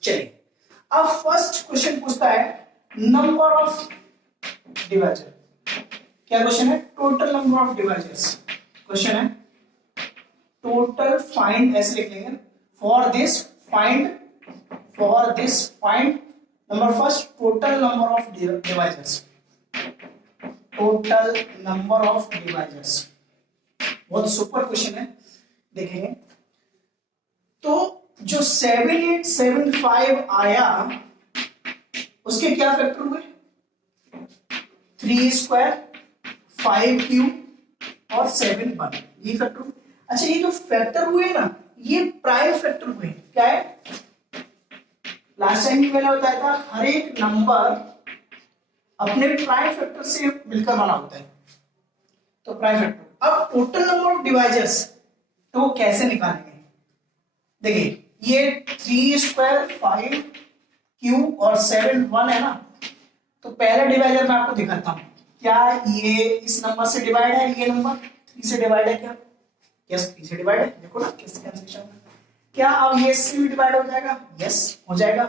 चलिए अब फर्स्ट क्वेश्चन पूछता है नंबर ऑफ डिवाइजर। क्या क्वेश्चन है? Total number of divisors question है। टोटल फाइंड ऐसे लिख लेंगे, for this find number first total number of divisors. Total number of divisors बहुत सुपर क्वेश्चन है, देखेंगे। तो जो 7875 आया उसके क्या फैक्टर हुए? 3 स्क्वायर 5 क्यूब और 7 1, ये फैक्टर हुए। अच्छा ये जो फैक्टर हुए ना, ये प्राइम फैक्टर हुए। क्या है? लास्ट टाइम भी मैंने बताया था हर एक नंबर अपने प्राइम फैक्टर से मिलकर बना होता है, तो प्राइम फैक्टर। अब टोटल नंबर ऑफ डिवाइजर्स तो कैसे निकालेंगे? देखिए ये 3 स्क्वायर 5 क्यूब और 7 1 है ना, तो पहला डिवाइजर मैं आपको दिखाता हूं। क्या ये इस नंबर से डिवाइड है? ये नंबर 3 से डिवाइड है क्या? यस 3 से डिवाइड है। देखो ना किस कैंसिलेशन में। क्या अब ये इससे भी डिवाइड हो जाएगा? यस हो जाएगा।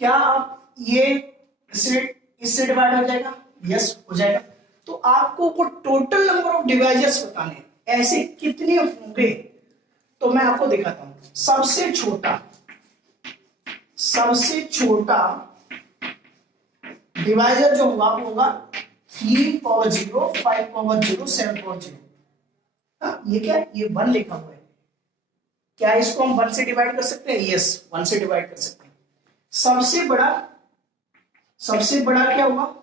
क्या अब ये इससे डिवाइड हो जाएगा? यस हो जाएगा। तो आपको वो टोटल नंबर ऑफ डिवाइजर्स बताने, ऐसे कितने होंगे तो मैं आपको दिखाता हूं। सबसे छोटा डिवाइजर जो होगा वो होगा 3 पावर 0 5 पावर 0 7 पावर 0। ये क्या? ये 1 लिखा हुआ है। क्या इसको हम 1 से डिवाइड कर सकते हैं? यस 1 से डिवाइड कर सकते हैं। सबसे बड़ा क्या होगा?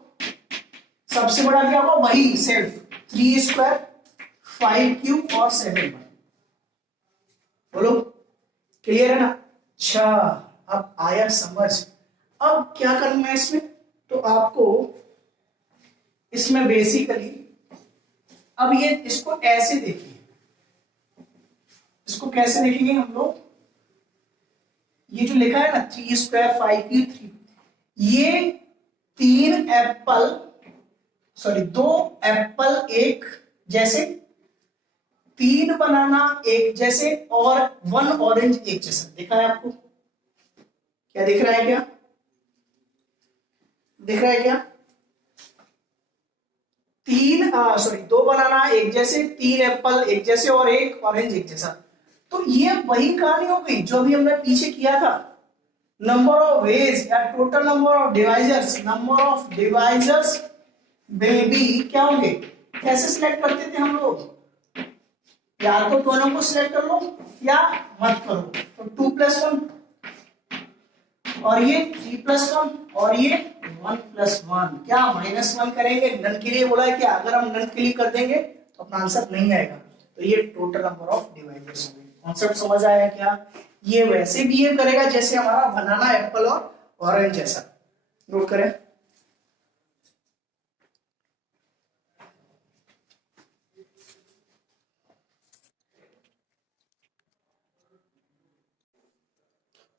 वही सिर्फ 3 स्क्वायर 5 क्यूब और 7 1। बोलो क्लियर है ना? अच्छा अब आया समझ। अब क्या करना है इसमें? तो आपको इसमें बेसिकली अब ये इसको ऐसे देखिए, इसको कैसे देखेंगे हम लोग? ये जो लिखा है ना 3 स्क्वायर 5 क्यूब 3, ये 2 एप्पल एक जैसे, 3 बनाना एक जैसे और 1 ऑरेंज एक जैसा। देखा है आपको? क्या दिख रहा है? क्या दिख रहा है? क्या 2 बनाना एक जैसे, 3 एप्पल एक जैसे और 1 ऑरेंज एक जैसा। तो ये वही कहानी हो गई जो अभी हमने पीछे किया था। नंबर ऑफ वेज या total number of divisors, number of divisors will be क्या होंगे? कैसे सिलेक्ट करते थे हम लोग? या तो दोनों को सिलेक्ट कर लो या मत करो। तो 2 + 1 और ये 3 + 1 और ये 1 + 1। क्या -1 करेंगे? नन के लिए बोला है कि अगर हम नन के लिए कर देंगे तो अपना आंसर नहीं आएगा। तो ये टोटल नंबर ऑफ डिवाइजर्स होंगे। कॉन्सेप्ट समझ आया क्या? ये वैसे बिहेव करेगा जैसे हमारा बनाना एप्पल और ऑरेंज जैसा। नोट करें।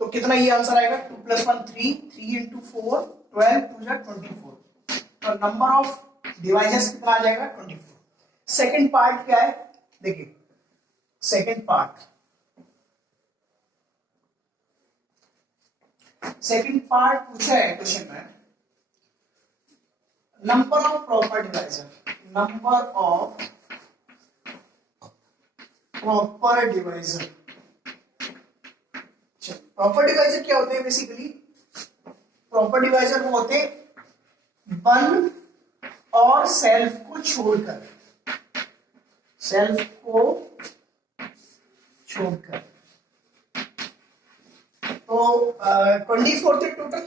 तो कितना ये आंसर आएगा? 2 + 1 3 3 × 4 12 2 = 24। तो नंबर ऑफ डिवाइजर्स कितना आ जाएगा? 24। सेकंड पार्ट क्या है देखिए, सेकेंड पार्ट पूछा है क्वेश्चन में, number of proper divisor, number of proper divisor. Proper divisor क्या होते हैं? बेसिकली प्रॉपर डिवाइजर वो होते हैं वन और सेल्फ को छोड़कर, तो 24 थे total,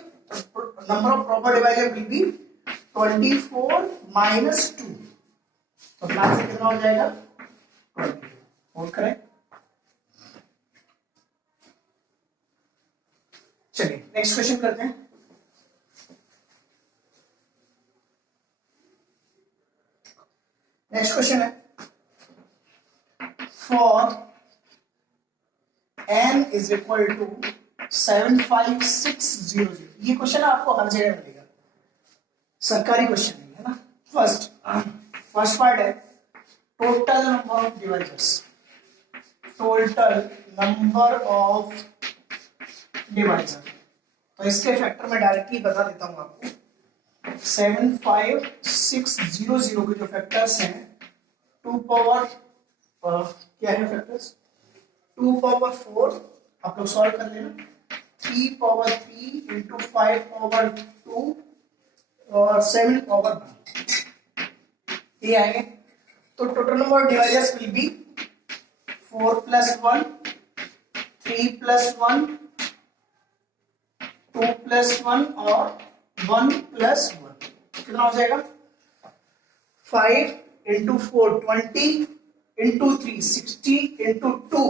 number of proper divisor will be 24 minus 2, तो प्लान से कितना हो जाएगा 24, करेक्ट। चलिए नेक्स्ट क्वेश्चन करते हैं। नेक्स्ट क्वेश्चन है for n is equal to 75600। ये क्वेश्चन आपको हर जगह मिलेगा, सरकारी क्वेश्चन नहीं है ना। फर्स्ट पार्ट है total number of divisors, total number of divisor. तो इसके फैक्टर में डायरेक्टली बता देता हूं आपको, 75600 के जो फैक्टर्स हैं 2 पावर क्या है फैक्टर्स, 2 पावर 4 आप लोग सॉल्व कर लेना, 3 पावर 3 इंटू 5 पावर 2 और 7 पावर 1 ये आएंगे। तो total number of divisors will be 4 plus 1, 3 plus 1, 2 plus 1 और 1 प्लस 1, कितना हो जाएगा 5 इंटू 4 20 इंटू 3 60 इंटू 2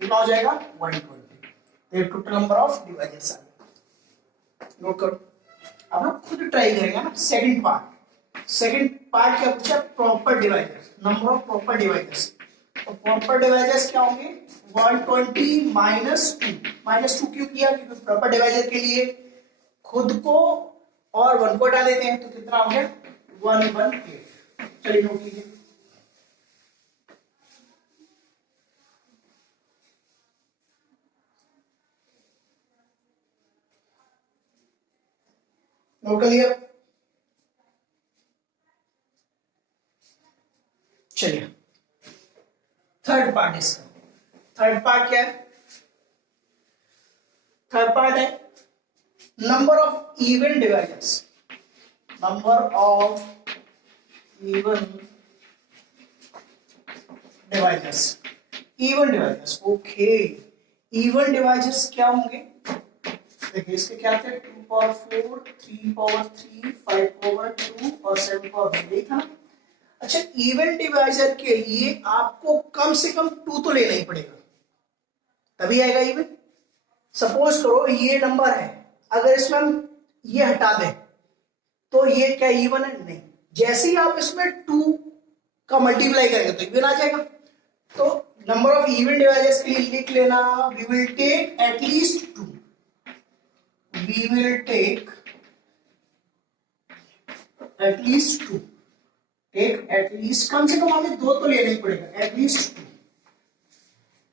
कितना हो जाएगा 120। ये टोटल नंबर ऑफ डिवाइजर्स आ गया, नोट करो। अब हम खुद ट्राई करेंगे ना। सेकंड पार्ट क्या पूछा, proper divisor, number of proper divisors. तो प्रॉपर डिवाइजर्स क्या होंगे 120 माइनस 2 क्यों किया, क्योंकि प्रॉपर डिवाइजर के लिए खुद को और 1 को हटा देते हैं, तो कितना हो गया 118। चलिए नोट कीजिए। नोट कर लिया। चलिए थर्ड पार्ट इसका, थर्ड पार्ट क्या है, थर्ड पार्ट है number of even divisors, number of even divisors, even divisors. Okay, even divisors क्या होंगे, देखिए इसके क्या थे 2 पावर 4, 3 पावर 3, 5 पावर 2 और 7 पावर 1 था ना। अच्छा, इवन डिवाइजर के लिए आपको कम से कम 2 तो लेना ही पड़ेगा, तभी आएगा इवन। सपोज करो ये नंबर है, अगर इसमें हम ये हटा दें तो ये क्या इवन है, नहीं। जैसे ही आप इसमें 2 का मल्टीप्लाई करेंगे तो इवन आ जाएगा। तो नंबर ऑफ इवन डिवाइजर्स के लिए लिख लेना, we will take at least 2, we will take at least 2, take at least, कम से कम हमें 2 तो लेना ही पड़ेगा, एटलीस्ट 2,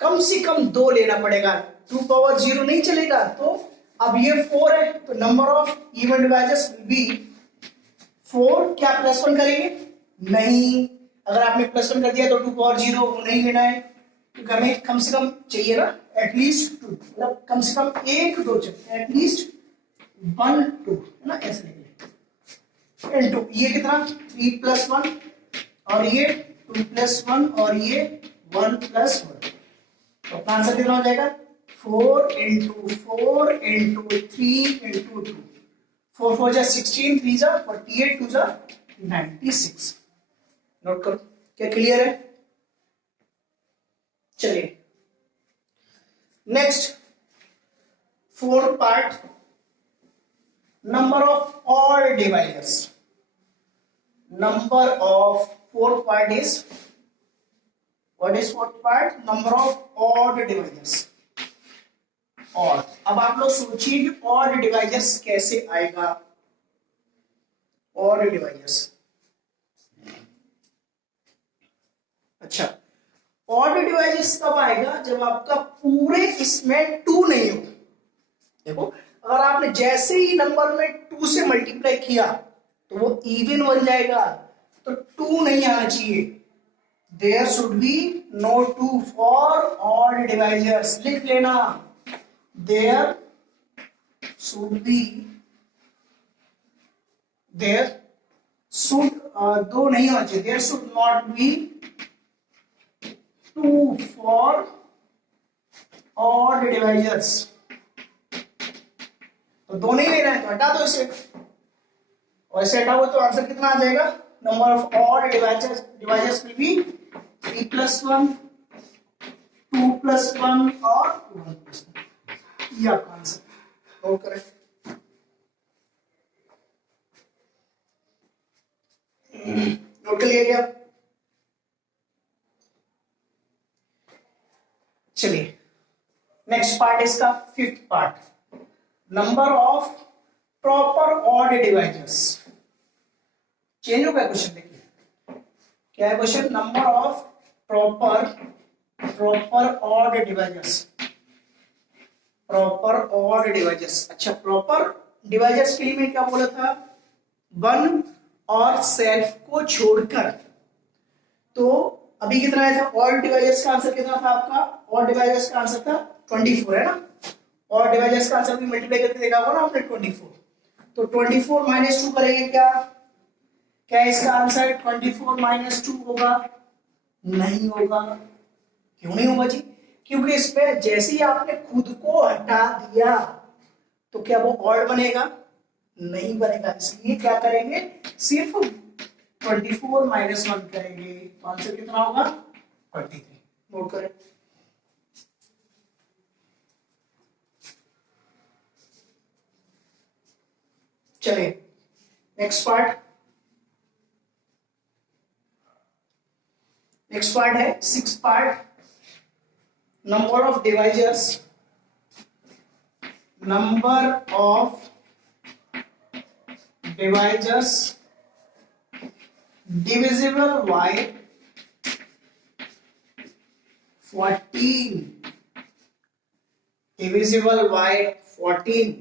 कम से कम 2 लेना पड़ेगा, 2 पावर 0 नहीं चलेगा। तो अब ये 4 है, तो number of even divisors will be 4, क्या प्लस 1 करेंगे, नहीं, अगर आपने प्लस 1 कर दिया तो 2 पावर 0 नहीं लेना है, क्योंकि हमें कम से कम चाहिए ना एटलीस्ट 2, मतलब कम से कम 1 2 चाहिए, एटलीस्ट 1 2 है ना, ऐसे लिख इनटू ये कितना 3 प्लस 1 और ये 2 प्लस 1 और ये 1 प्लस 1, तो अपना आंसर कितना हो जाएगा 4 इंटू 4 इंटू 3 इंटू 2, 4 4 जा 16, 3 जा 48, 2 जा 96। नोट करो, क्या क्लियर है। चलिए next fourth part, number of odd divisors, number of fourth part is, what is fourth part, number of odd divisors, odd। अब आप लोग सोचिए कि odd divisors कैसे आएगा, odd divisors। अच्छा, ऑड डिवाइजेस तब आएगा जब आपका पूरे इसमें 2 नहीं हो। देखो अगर आपने जैसे ही नंबर में 2 से मल्टीप्लाई किया तो वो इवन बन जाएगा, तो 2 नहीं आना चाहिए। There should be no 2 for odd divisors. लिख लेना, there should be, there should 2 नहीं होना चाहिए, there should not be 2 for odd divisors. तो 2 नहीं लेना है तो हटा दो इसे, और इसे हटाओ तो आंसर कितना आ जाएगा? Number of odd divisors will be 3 + 1, 2 + 1 और 1 + 1। ये आपका आंसर। नोट करें। नोट कर लिया क्या? चलिए नेक्स्ट पार्ट इसका 5th part, number of proper odd divisors. Change हो गया क्वेश्चन, देखिए क्या है question? Number of proper odd divisors, proper odd divisors. अच्छा, प्रॉपर डिवाइजर्स के लिए मैं क्या बोला था? 1 और सेल्फ को छोड़कर। तो अभी कितना आया था? ऑड डिवाइजर्स का आंसर कितना था आपका? ऑड डिवाइजर्स का आंसर था 24, है ना? ऑड डिवाइजर्स का आंसर भी मल्टीप्लाई करके देखा होगा ना आपने 24। तो 24 - 2 करेंगे क्या? क्या इसका आंसर 24 - 2 होगा? नहीं होगा। क्यों नहीं होगा जी? क्योंकि इसमें जैसे ही आपने खुद को हटा दिया तो क्या वो ऑड बनेगा? नहीं बनेगा। इसलिए क्या करेंगे? सिर्फ 24 - 1 करेंगे। तो आंसर कितना होगा? 23। नोट करें। चलिए नेक्स्ट पार्ट। नेक्स्ट पार्ट है 6th part, number of divisors, number of divisors divisible by 14, divisible by 14।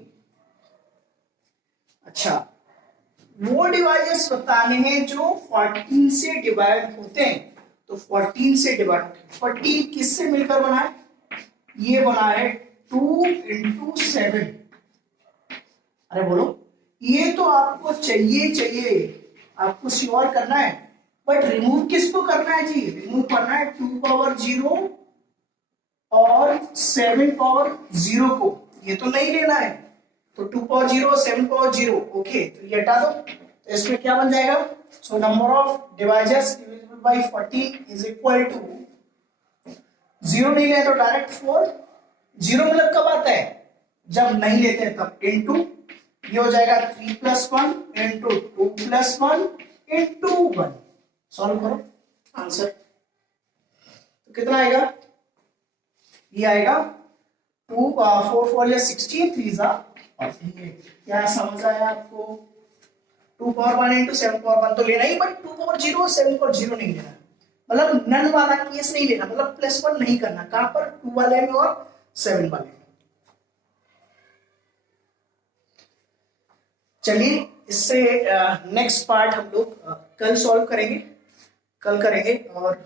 अच्छा, वो डिवाइजर्स बताने हैं जो 14 से डिवाइड होते हैं। तो 14 से डिवाइड, 14 किससे मिलकर बना है? ये बना है 2 × 7। अरे बोलो, ये तो आपको चाहिए, आपको श्योर करना है, बट रिमूव किसको करना है जी? रिमूव करना है 2 पावर 0 और 7 पावर 0 को। ये तो नहीं लेना है। तो 2 पावर 0 7 पावर 0, ओके, तो ये हटा दो। तो इसमें क्या बन जाएगा? So number of divisors divisible by 14 is equal to 0 नहीं लेते तो डायरेक्ट 4। 0 मतलब कब आता है? जब नहीं लेते हैं तब। इनटू ये हो जाएगा 3 + 1 इनटू 2 + 1 इनटू 1। सॉल्व करो आंसर। तो कितना आएगा? ये आएगा 2 4 4 16 3 जा। क्या समझ आया आपको? 2 पावर 1 × 7 पावर 1 तो लेना ही, बट 2 पावर 0 7 पावर 0 नहीं लेना। मतलब नन वाला केस नहीं लेना, मतलब +1 नहीं करना। कहां पर? 2 वाले में और 7 वाले में। चलिए इससे नेक्स्ट पार्ट हम लोग कल सॉल्व करेंगे, कल करेंगे। और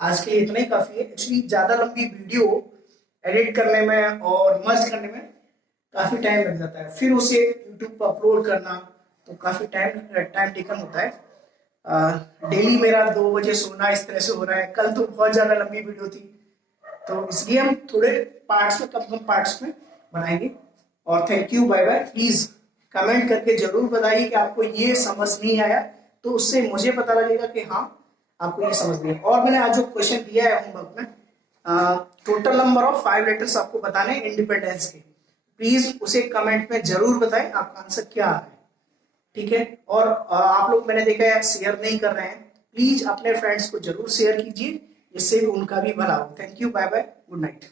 आज के लिए इतना ही काफी है। एक्चुअली ज्यादा लंबी वीडियो एडिट करने में और मर्ज करने में काफी टाइम लग जाता है, फिर उसे यूट्यूब पर अपलोड करना तो काफी टाइम टेकन होता है। डेली मेरा 2 बजे सोना इस तरह से हो रहा है। कल तो बहुत ज्यादा लंबी वीडियो थी, तो इसलिए हम थोड़े पार्ट्स में, कम पार्ट्स में बनाएंगे। और thank you, bye bye. Please comment करके जरूर बताइए कि आपको ये समझ नहीं आया, तो उससे मुझे पता लगेगा कि हाँ आपको ये समझ नहीं आया। और मैंने आज जो क्वेश्चन दिया है होमवर्क में, टोटल नंबर ऑफ 5 लेटर्स आपको बताने इंडिपेंडेंस के। प्लीज उसे कमेंट में जरूर बताएं आपका आंसर क्या है, ठीक है? और आप लोग मैंने देखा है शेयर नहीं कर रहे हैं, प्लीज अपने फ्रेंड्स को जरूर शेयर कीजिए, इससे उनका भी भला हो। Thank you, bye bye, good night.